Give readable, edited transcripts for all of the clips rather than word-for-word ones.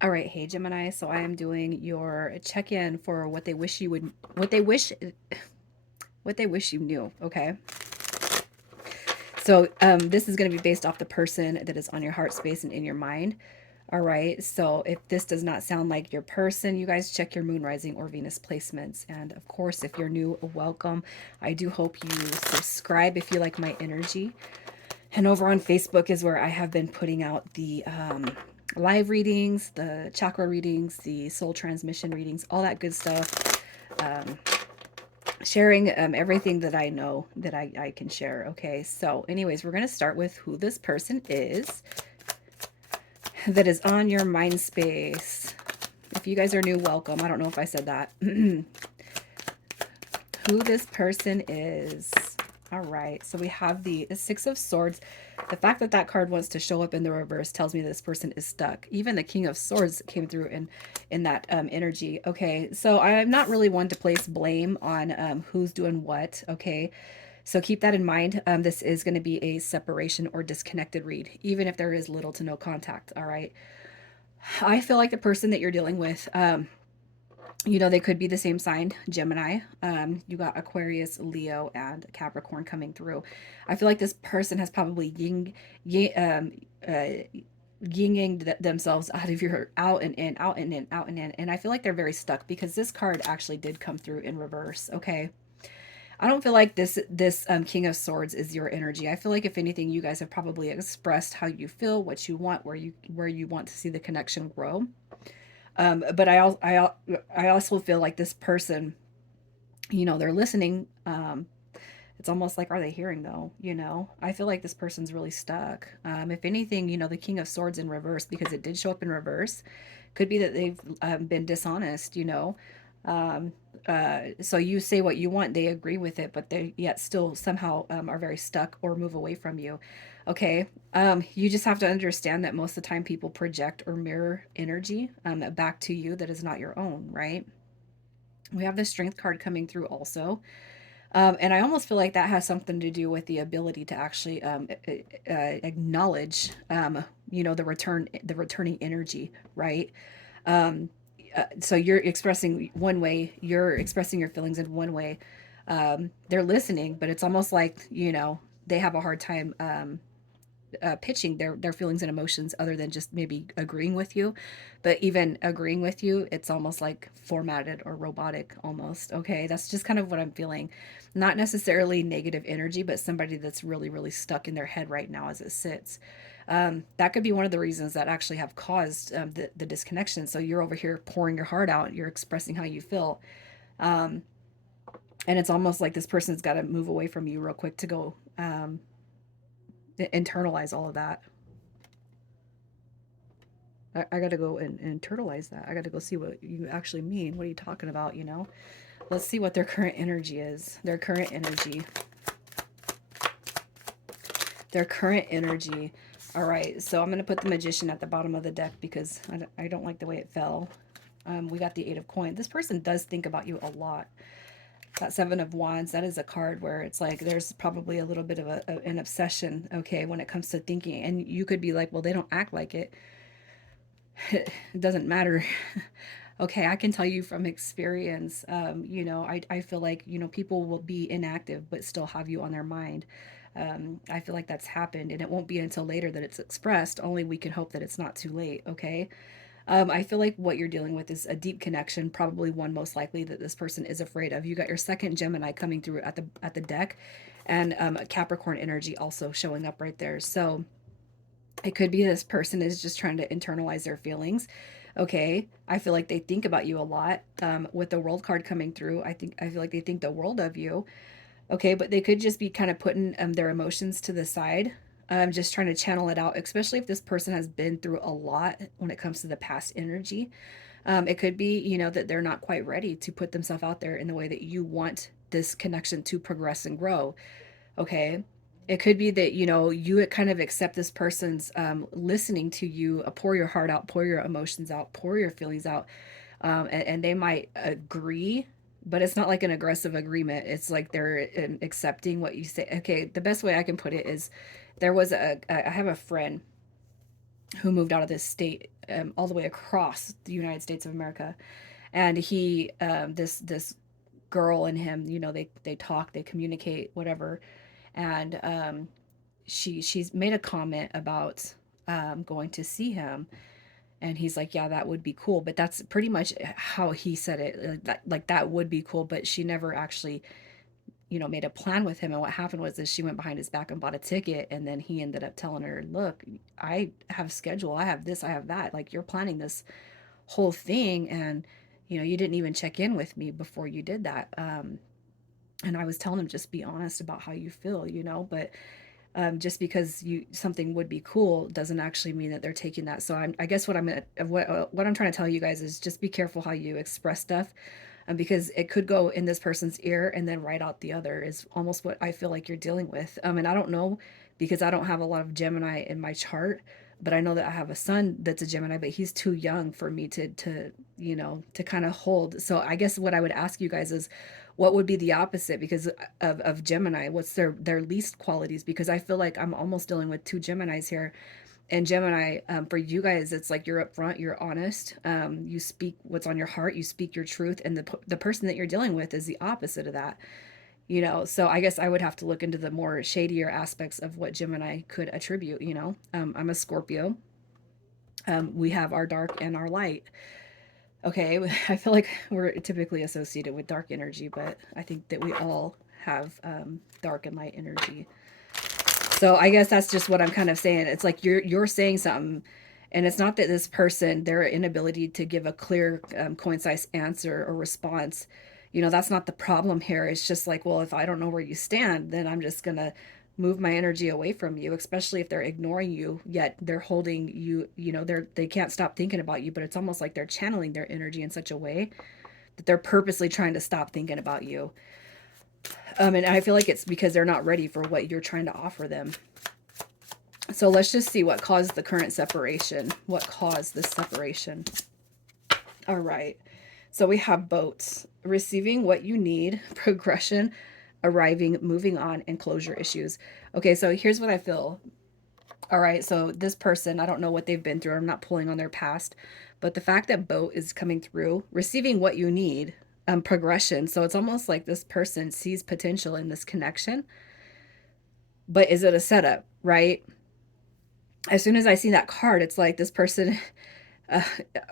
All right, hey Gemini. So I am doing your check-in for what they wish you would, what they wish you knew. Okay. So this is going to be based off the person that is on your heart space and in your mind. All right. So if this does not sound like your person, you guys check your moon, rising, or Venus placements. And of course, if you're new, welcome. I do hope you subscribe if you like my energy. And over on Facebook is where I have been putting out the live readings, the chakra readings, the soul transmission readings, all that good stuff. Um, Sharing everything that I know that I can share. Okay, so anyways, we're going to start with who this person is that is on your mind space. If you guys are new, welcome. I don't know if I said that. Who this person is. All right, so we have the Six of Swords. The fact that that card wants to show up in the reverse tells me this person is stuck. Even the King of Swords came through in that energy. Okay, so I'm not really one to place blame on who's doing what. Okay, so keep that in mind. This is going to be a separation or disconnected read, even if there is little to no contact. All right, I feel like the person that you're dealing with. They could be the same sign, Gemini. You got Aquarius, Leo, and Capricorn coming through. I feel like this person has probably yinging themselves out of your out and in, out and in, out and in. And I feel like they're very stuck because this card actually did come through in reverse. Okay. I don't feel like this King of Swords is your energy. I feel like if anything, you guys have probably expressed how you feel, what you want, where you want to see the connection grow. But I also feel like this person, they're listening. It's almost like, are they hearing though? I feel like this person's really stuck. If anything, the King of Swords in reverse, because it did show up in reverse, could be that they've been dishonest. Um, so you say what you want, they agree with it, but they yet still somehow are very stuck or move away from you. Okay. You just have to understand that most of the time people project or mirror energy back to you that is not your own, right? We have the strength card coming through also. And I almost feel like that has something to do with the ability to actually acknowledge, the returning energy, right? Um, so you're expressing one way, you're expressing your feelings in one way. They're listening, but it's almost like, they have a hard time pitching their feelings and emotions other than just maybe agreeing with you. But even agreeing with you, it's almost like formatted or robotic almost. Okay, that's just kind of what I'm feeling. Not necessarily negative energy, but somebody that's really, really stuck in their head right now as it sits. That could be one of the reasons that actually have caused the disconnection. So you're over here pouring your heart out, you're expressing how you feel. Um, and it's almost like this person's got to move away from you real quick to go internalize all of that. I got to go and internalize that. I got to go see what you actually mean. What are you talking about? Let's see what their current energy is. Their current energy. Their current energy. All right, so I'm going to put the Magician at the bottom of the deck because I don't like the way it fell. We got the Eight of Coins. This person does think about you a lot. That Seven of Wands, that is a card where it's like there's probably a little bit of an obsession, okay, when it comes to thinking. And you could be like, well, they don't act like it. It doesn't matter. Okay, I can tell you from experience, I feel like, people will be inactive but still have you on their mind. I feel like that's happened, and it won't be until later that it's expressed. Only we can hope that it's not too late, okay? I feel like what you're dealing with is a deep connection, probably one most likely that this person is afraid of. You got your second Gemini coming through at the deck, and Capricorn energy also showing up right there. So it could be this person is just trying to internalize their feelings. Okay, I feel like they think about you a lot. With the World card coming through, I feel like they think the world of you. Okay, but they could just be kind of putting their emotions to the side, just trying to channel it out, especially if this person has been through a lot when it comes to the past energy. It could be, that they're not quite ready to put themselves out there in the way that you want this connection to progress and grow. Okay. It could be that, you kind of accept this person's listening to you, pour your heart out, pour your emotions out, pour your feelings out. And they might agree, but it's not like an aggressive agreement. It's like they're accepting what you say. Okay. The best way I can put it is I have a friend who moved out of this state, all the way across the United States of America. And he, this girl and him, they talk, they communicate, whatever. And she's made a comment about going to see him, and he's like, yeah, that would be cool. But that's pretty much how he said it, like that would be cool. But she never actually, made a plan with him. And what happened was is she went behind his back and bought a ticket, and then he ended up telling her, look, I have schedule, I have this, I have that, like you're planning this whole thing, and you didn't even check in with me before you did that. And I was telling him, just be honest about how you feel, but just because you something would be cool doesn't actually mean that they're taking that. So I guess what I'm trying to tell you guys is just be careful how you express stuff, because it could go in this person's ear and then right out the other is almost what I feel like you're dealing with. And I don't know, because I don't have a lot of Gemini in my chart, but I know that I have a son that's a Gemini, but he's too young for me to kind of hold. So I guess what I would ask you guys is, what would be the opposite because of Gemini? What's their least qualities? Because I feel like I'm almost dealing with two Geminis here. And Gemini, for you guys, it's like you're upfront, you're honest, you speak what's on your heart, you speak your truth, and the person that you're dealing with is the opposite of that. So I guess I would have to look into the more shadier aspects of what Gemini could attribute. I'm a Scorpio. We have our dark and our light. Okay, I feel like we're typically associated with dark energy, but I think that we all have dark and light energy. So I guess that's just what I'm kind of saying. It's like you're saying something, and it's not that this person, their inability to give a clear, concise answer or response, that's not the problem here. It's just like, well, if I don't know where you stand, then I'm just gonna move my energy away from you, especially if they're ignoring you, yet they're holding you, they can't stop thinking about you, but it's almost like they're channeling their energy in such a way that they're purposely trying to stop thinking about you. And I feel like it's because they're not ready for what you're trying to offer them. So let's just see what caused the current separation. What caused this separation? All right. So we have boats, receiving what you need, progression, arriving, moving on, and closure issues. Okay, so here's what I feel. All right, so this person, I don't know what they've been through. I'm not pulling on their past, but the fact that boat is coming through, receiving what you need, progression. So it's almost like this person sees potential in this connection, but is it a setup, right? As soon as I see that card, it's like this person, uh,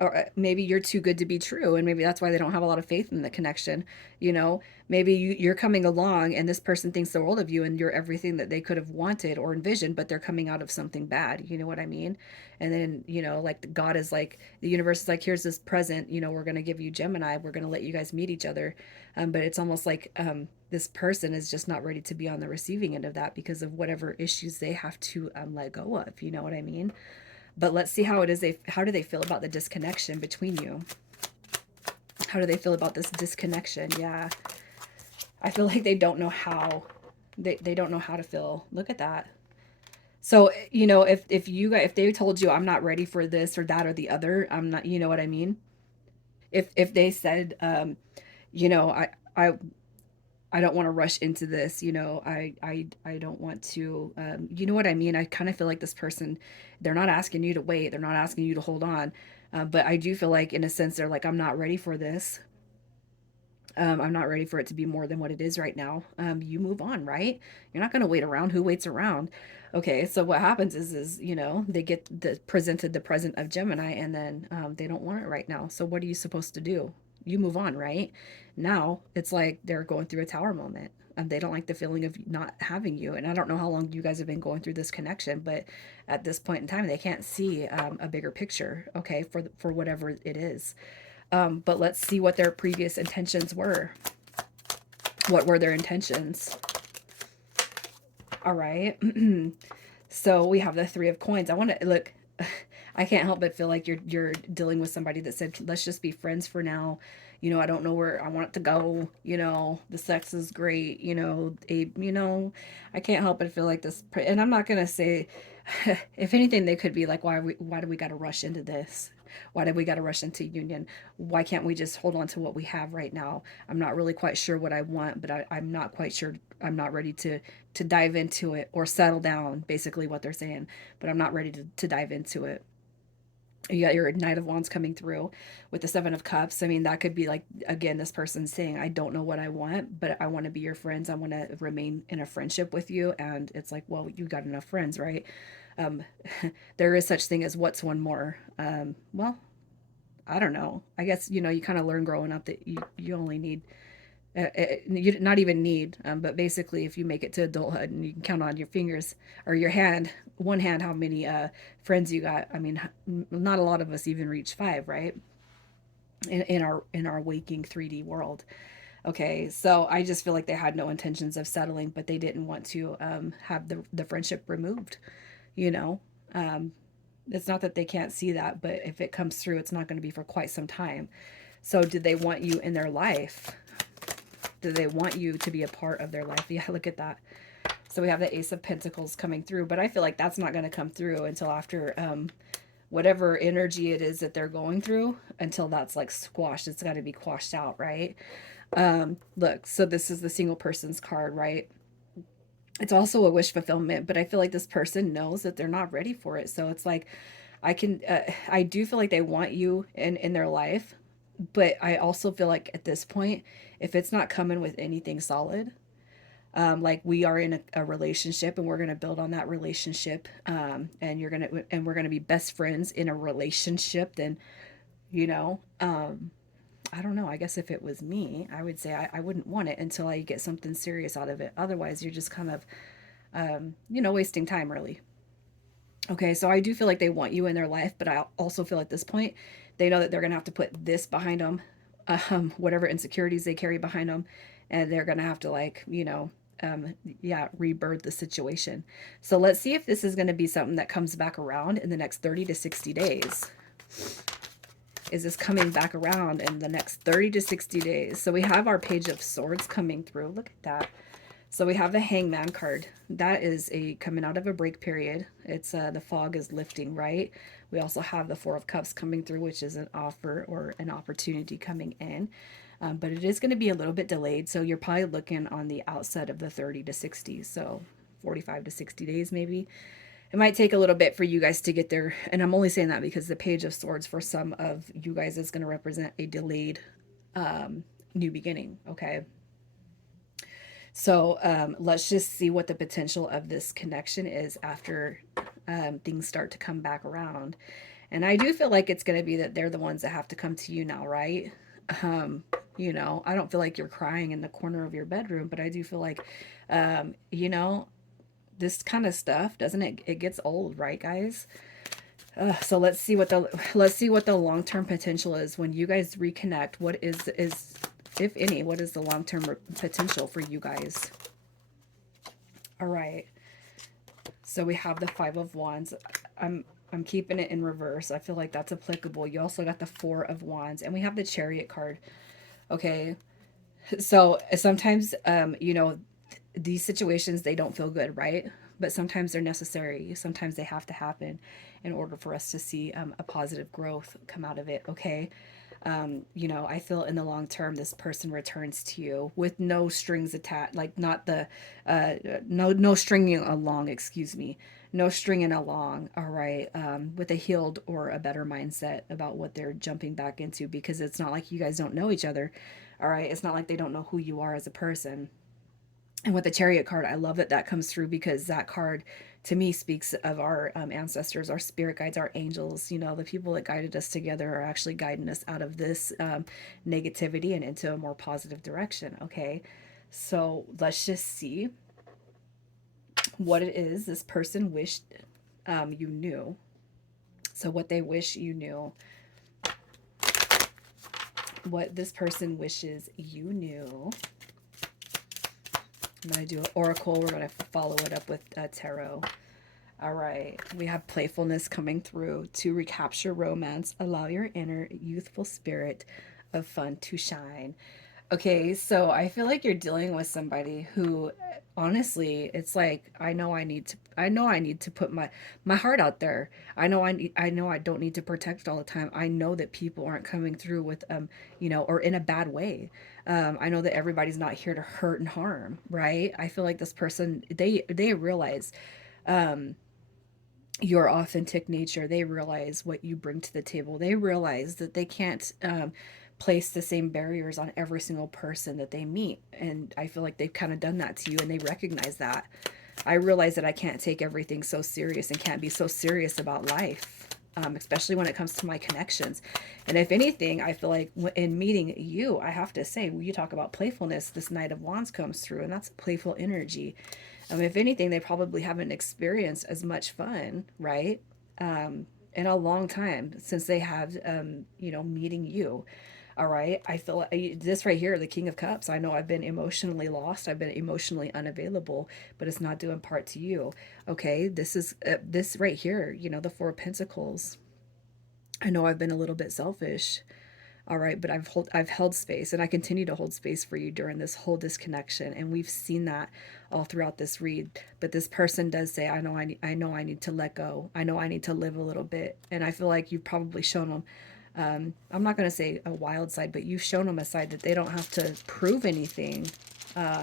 or maybe you're too good to be true, and maybe that's why they don't have a lot of faith in the connection. Maybe you're coming along and this person thinks the world of you and you're everything that they could have wanted or envisioned, but they're coming out of something bad, you know what I mean? And then like God is like, the universe is like, here's this present, we're going to give you Gemini, we're going to let you guys meet each other. But it's almost like this person is just not ready to be on the receiving end of that because of whatever issues they have to let go of, you know what I mean? But let's see how it is. How do they feel about the disconnection between you? How do they feel about this disconnection? Yeah. I feel like they don't know how. They don't know how to feel. Look at that. So, if they told you I'm not ready for this or that or the other, I'm not, you know what I mean? If they said you know, I don't want to rush into this, I don't want to, you know what I mean? I kind of feel like this person, they're not asking you to wait, they're not asking you to hold on. But I do feel like, in a sense, they're like, I'm not ready for this. I'm not ready for it to be more than what it is right now. You move on, right? You're not going to wait around. Who waits around? Okay, so what happens is they get presented the present of Gemini, and then they don't want it right now. So what are you supposed to do? You move on, right? Now it's like they're going through a tower moment. They don't like the feeling of not having you. And I don't know how long you guys have been going through this connection, but at this point in time, they can't see a bigger picture, okay, for whatever it is. But let's see what their previous intentions were. What were their intentions? All right. So we have the Three of Coins. I want to look. I can't help but feel like you're dealing with somebody that said, "Let's just be friends for now." I don't know where I want it to go. The sex is great. I can't help but feel like this. And I'm not gonna say, if anything, they could be like, "Why do we got to rush into this?" Why did we got to rush into union? Why can't we just hold on to what we have right now? I'm not really quite sure what I want, but I'm not quite sure. I'm not ready to dive into it or settle down, basically what they're saying, but I'm not ready to dive into it. You got your Knight of Wands coming through with the Seven of Cups. I mean, that could be like, again, this person saying, I don't know what I want, but I want to be your friends. I want to remain in a friendship with you. And it's like, well, you got enough friends, right? Um, there is such thing as what's one more. Well, I don't know. I guess, you kind of learn growing up that you only need you not even need, but basically, if you make it to adulthood and you can count on your fingers or your hand, one hand, how many friends you got. I mean, not a lot of us even reach five, right? In our waking 3D world. Okay, so I just feel like they had no intentions of settling, but they didn't want to have the friendship removed. You know, um, it's not that they can't see that, but if it comes through, it's not going to be for quite some time. So, did they want you in their life? Do they want you to be a part of their life? Yeah, look at that. So we have the Ace of Pentacles coming through, but I feel like that's not going to come through until after whatever energy it is that they're going through, until that's like squashed. It's got to be quashed out, right? Look, so this is the single person's card, right? It's also a wish fulfillment, but I feel like this person knows that they're not ready for it. So it's like, I do feel like they want you in their life, but I also feel like at this point, if it's not coming with anything solid, like we are in a relationship and we're going to build on that relationship, and we're going to be best friends in a relationship, then, you know, I don't know. I guess if it was me, I would say I wouldn't want it until I get something serious out of it. Otherwise, you're just kind of, wasting time, really. Okay, so I do feel like they want you in their life, but I also feel at this point, they know that they're going to have to put this behind them, whatever insecurities they carry behind them, and they're going to have to, like, yeah, rebirth the situation. So let's see if this is going to be something that comes back around in the next 30 to 60 days. Is this coming back around in the next 30 to 60 days? So we have our Page of Swords coming through. Look at that. So we have the Hangman card. That is a coming out of a break period. It's the fog is lifting, right? We also have the Four of Cups coming through, which is an offer or an opportunity coming in. But it is going to be a little bit delayed. So you're probably looking on the outside of the 30 to 60. So 45 to 60 days maybe. It might take a little bit for you guys to get there. And I'm only saying that because the Page of Swords for some of you guys is going to represent a delayed new beginning, okay? So let's just see what the potential of this connection is after things start to come back around. And I do feel like it's going to be that they're the ones that have to come to you now, right? Um, I don't feel like you're crying in the corner of your bedroom, but I do feel like, this kind of stuff, doesn't it? It gets old, right, guys? So let's see what the long-term potential is when you guys reconnect. What is if any, what is the long-term potential for you guys? All right. So we have the Five of Wands. I'm keeping it in reverse. I feel like that's applicable. You also got the Four of Wands, and we have the Chariot card. Okay. So sometimes, these situations, they don't feel good, right? But sometimes they're necessary. Sometimes they have to happen in order for us to see a positive growth come out of it. Okay. I feel in the long term, this person returns to you with no strings attached, like not the, no stringing along, excuse me, no stringing along. All right. With a healed or a better mindset about what they're jumping back into, because it's not like you guys don't know each other. All right. It's not like they don't know who you are as a person. And with the Chariot card, I love that that comes through, because that card to me speaks of our ancestors, our spirit guides, our angels. The people that guided us together are actually guiding us out of this negativity and into a more positive direction. Okay, so let's just see what it is this person wished you knew. So what they wish you knew. What this person wishes you knew. I'm going to do an oracle. We're going to follow it up with tarot. All right. We have playfulness coming through. To recapture romance, allow your inner youthful spirit of fun to shine. Okay, so I feel like you're dealing with somebody who honestly, it's like I know I need to put my heart out there. I know I don't need to protect it all the time. I know that people aren't coming through with you know, or in a bad way. I know that everybody's not here to hurt and harm, right? I feel like this person they realize your authentic nature. They realize what you bring to the table. They realize that they can't place the same barriers on every single person that they meet. And I feel like they've kind of done that to you and they recognize that. I realize that I can't take everything so serious and can't be so serious about life. Especially when it comes to my connections. And if anything, I feel like in meeting you, I have to say, you talk about playfulness, this Knight of Wands comes through, and that's a playful energy. If anything, they probably haven't experienced as much fun, right? In a long time since they have, you know, meeting you. All right. I feel like this right here, the King of Cups. I know I've been emotionally lost. I've been emotionally unavailable, but it's not due in part to you. Okay. This is this right here, you know, the Four of Pentacles. I know I've been a little bit selfish. All right, but I've held space and I continue to hold space for you during this whole disconnection, and we've seen that all throughout this read. But this person does say, I know I need to let go. I know I need to live a little bit, and I feel like you've probably shown them. I'm not going to say a wild side, but you've shown them a side that they don't have to prove anything.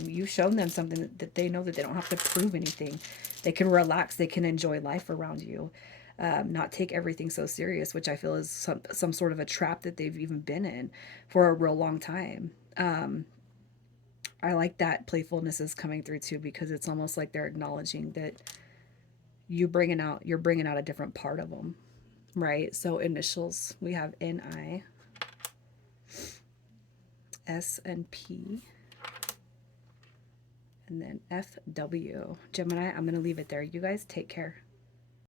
You've shown them something that they know that they don't have to prove anything. They can relax. They can enjoy life around you, not take everything so serious, which I feel is some sort of a trap that they've even been in for a real long time. I like that playfulness is coming through too, because it's almost like they're acknowledging that you're bringing out a different part of them, right? So initials, we have NI, S and P, and then FW. Gemini, I'm going to leave it there. You guys take care.